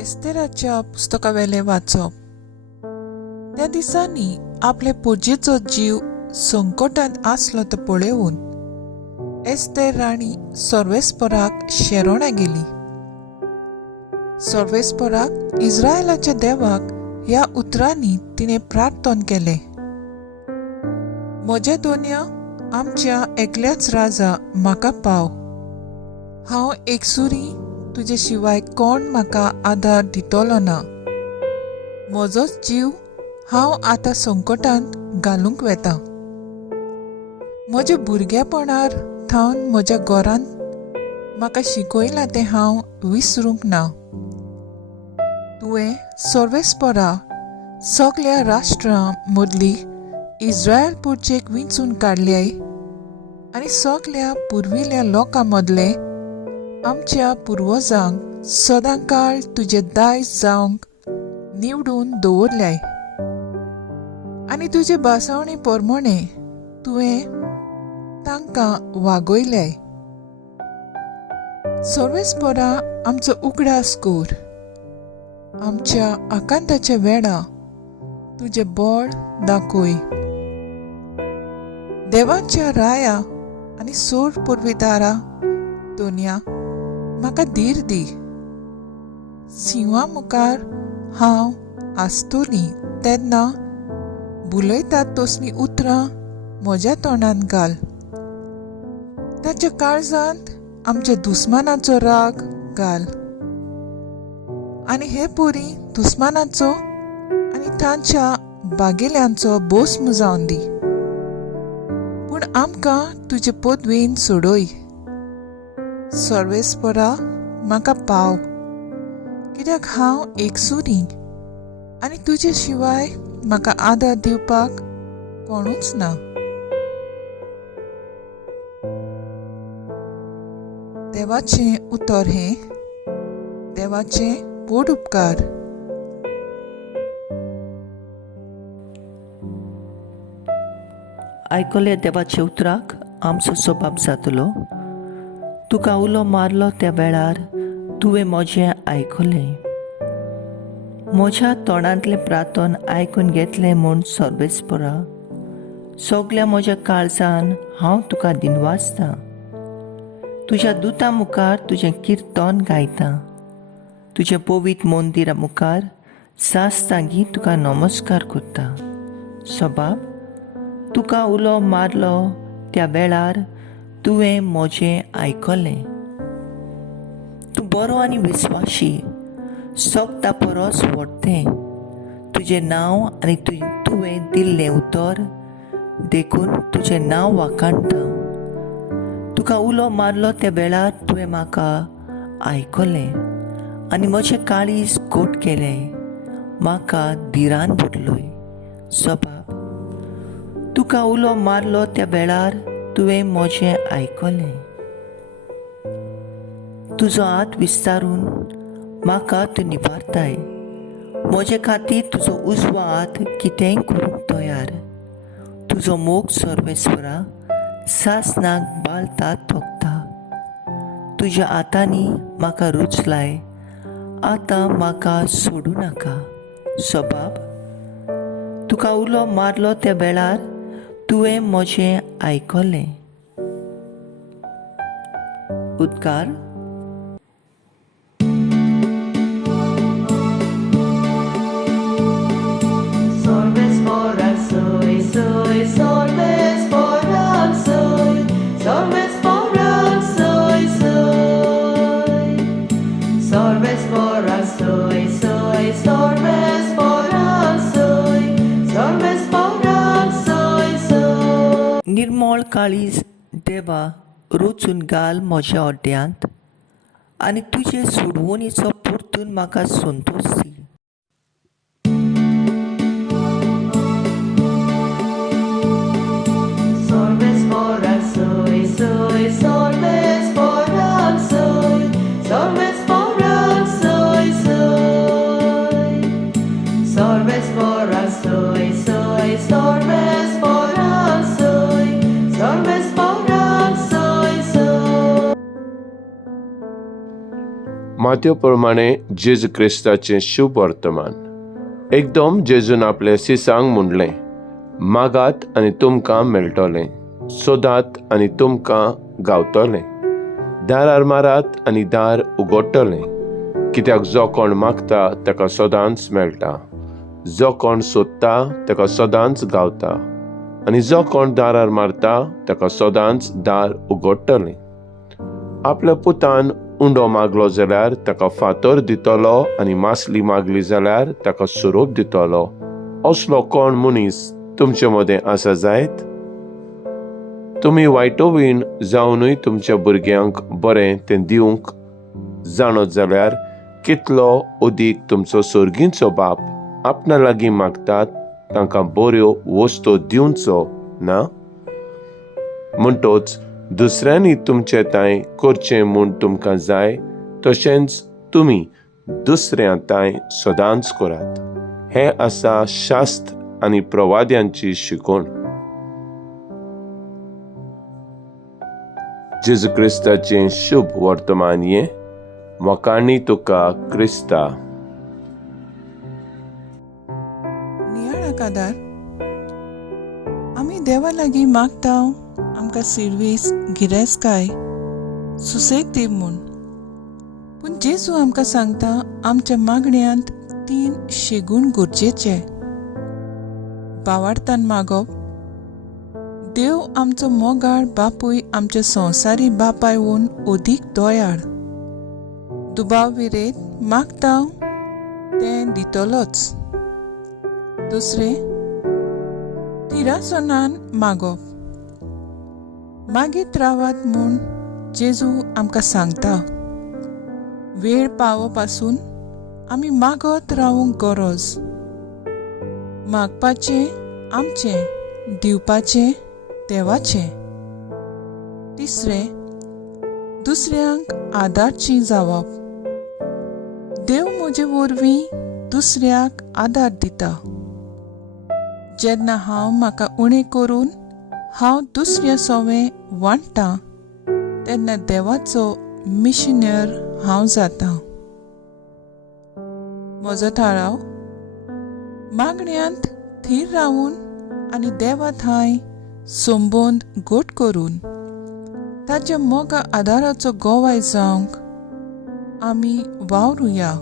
एस्तेराच्या पुस्तकावेले वाचप. त्या दिसांनी आपले पोजेचो जीव संकटांत आसलो तो पळेवून एस्तेर राणी सर्वेस्पराक शेरोण्या गेली. सर्वेस्पराक इस्रायलाच्या देवाक ह्या उतरांनी तिने प्रार्थना केले. म्हज्या दोनया आमच्या एकल्याच राजा म्हाका पाव. हांव एकसुरी तुजे शिवाय कोण म्हाका आदार दितलो ना. म्हजोच जीव हांव आतां संकटांत घालूंक वेता. म्हज्या भुरगेपणार थावन म्हज्या घरांत म्हाका शिकयलां तें हांव विसरूंक ना. तुवें सर्वेस्परा सगळ्या राष्ट्रां मदली इस्रायल पुरचेक विंचून काडल्याय आनी सगळ्या पुर्विल्या लोकां मदले आमच्या पुर्वजांक सदांकाळ तुजे दायज जावंक निवडून दवरल्याय आनी तुजे बासावणी पोरमोणे तुवें तांकां वागयल्याय. सर्वेस्परा आमचो उगडास कोर. आमच्या आकांताच्या वेळा तुजे बळ दाखय. देवाच्या राया आनी सोर पुर्वितारा दोनया म्हाका धीर दी. सिंवा मुखार हांव आसतोली तेन्ना बुलयतात तसलीं उतरां म्हज्या तोंडांत घाल. ताच्या काळजांत आमच्या दुस्मानाचो राग घाल आनी हे पोरी दुस्मानाचो आनी तांच्या बागेल्यांचो बोस्म जावन दी. पूण आमकां तुजे पदवेन सोडय. सर्वेस्परा म्हाका पाव, कित्याक हांव एकसुरी आनी तुजे शिवाय म्हाका आदार दिवपाक कोणूच ना. देवाचें उतर हें. देवाचें व्हड उपकार. आयकले देवाचे उतराक आमचो सबाब जातलो. तुका उलो मारलो त्या वेळार तुवें म्हजें आयकलें. म्हज्या तोंडांतलें प्रार्थन आयकून घेतलें म्हूण सर्वेस्परा सगळ्या म्हज्या काळजान हांव तुका दिनवासतां. तुज्या दुतां मुखार तुजें किर्तन गायतां. तुजें पवित्र मंदिरा मुखार साश्टांगी तुका नमस्कार करता. सबाब, तुका उलो मारलो त्या वेळार तुवें म्हजें आयकलें. तूं बरो आनी विस्वाशी, सगता परस व्हडतें. तुजें नांव आनी तुवें दिल्लें उतर देखून तुजें नांव वाखाणटा. तुका उलो मारलो त्या वेळार तुवें म्हाका आयकलें आनी म्हजें काळीज घोट केलें. म्हाका धिरान भरलय. सबाब, तुका उलो मारलो त्या वेळार तुवें म्हजें आयकलें. तुजो हात विस्तारून म्हाका तूं निबारताय. म्हजे खातीर तुजो उजवो हात कितेंय करूंक तयार. तुजो मोग सर्वेस्परा सासनाक बालता तोखता. तुज्या हातांनी म्हाका रुचलाय. आतां म्हाका सोडूं नाका. सबाब, तुका उलो मारलो त्या वेळार तुवें म्हजें आयकलें. उद्गार. Sorvesporak soy, soy, sorvesporak soy, sorvesporak soy, soy. Sorvesporak soy, soy, sorvesporak soy, sorvesporak soy, soy. निर्मळ काळीज देवा रोचून घाल म्हज्या ओड्यांत आनी तुजे सोडवणीचो परतून म्हाका संतोश दी. Sorvesporak soy, soy, sorvesporak soy, sorvesporak soy, soy. Sorvesporak soy, soy, sorvesporak soy, sorvesporak soy, soy. माथ्यो प्रमाणे जेजू क्रिस्ताचें शुभ वर्तमान. एकदम जेजून आपल्या सिसांक म्हणलें, मागात आनी तुमकां मेळटलें, सोदात आनी तुमकां गावतलें, दारार मारात आनी दार उगडटलें. कित्याक जो कोण मागता ताका सदांच मेळटा, जो कोण सोदता ताका सदांच गावता, आनी जो कोण दारार मारता ताका सदांच दार उगडटलें. आपल्या पुतान उंडो मागलो जाल्यार ताका फातर दितलो, आनी मासली मागली जाल्यार ताका सोरोप दितलो. असलो कोण मनीस तुमचे मदें आसा जायत? तुमी वायटोवीण जावनूय तुमच्या भुरग्यांक बरें तें दिवंक जाणत जाल्यार कितलो अदीक तुमचो सर्गीचो बाप आपणा लागीं मागतात तांकां बऱ्यो वस्तू दिवचो ना? म्हणटोच दुसऱ्यांनी तुमचें तांय करचें म्हूण तुमकां जाय तशेंच तुमी दुसऱ्यां तांय सदांच करात. हें आसा शास्त्र आनी प्रवाद्यांची शिकवण. जेजू क्रिस्ताचें शुभ वर्तमान हें. मोकाणी तुका क्रिस्ता. नियाळ आकादार, आमी देवा लागीं मागता आमकां सिरवीस, गिरेस्काय, सुसेग दी म्हूण. पूण जेजू आमकां सांगता आमच्या मागण्यांत 3 शेगूण गरजेचे. बावार्थान मागप. देव आमचो मोगाळ बापूय आमच्या संवसारी बापायवून अदीक दयाळ. दुबाव विरेत मागता तें दितलोच. दुसरें, तिरासोनान मागप. मागीत रावात म्हूण जेजू आमकां सांगता. वेळ पावो पासून आमी मागत रावूंक गरज. मागपाचें आमचें, दिवपाचें देवाचें. तिसरें, दुसऱ्यांक आदारची जावप. देव म्हजे वरवीं दुसऱ्याक आदार दिता. जेन्ना हांव म्हाका उणें करून हांव दुसऱ्या सोवें वांट्टां तेन्ना देवाचो मिशनर हांव जातां. म्हजो थाराव, मागण्यांत थीर रावून आनी देवा थंय संबंद घट करून ताच्या मोगा आदाराचो गोवाय जावंक आमी वावरुया.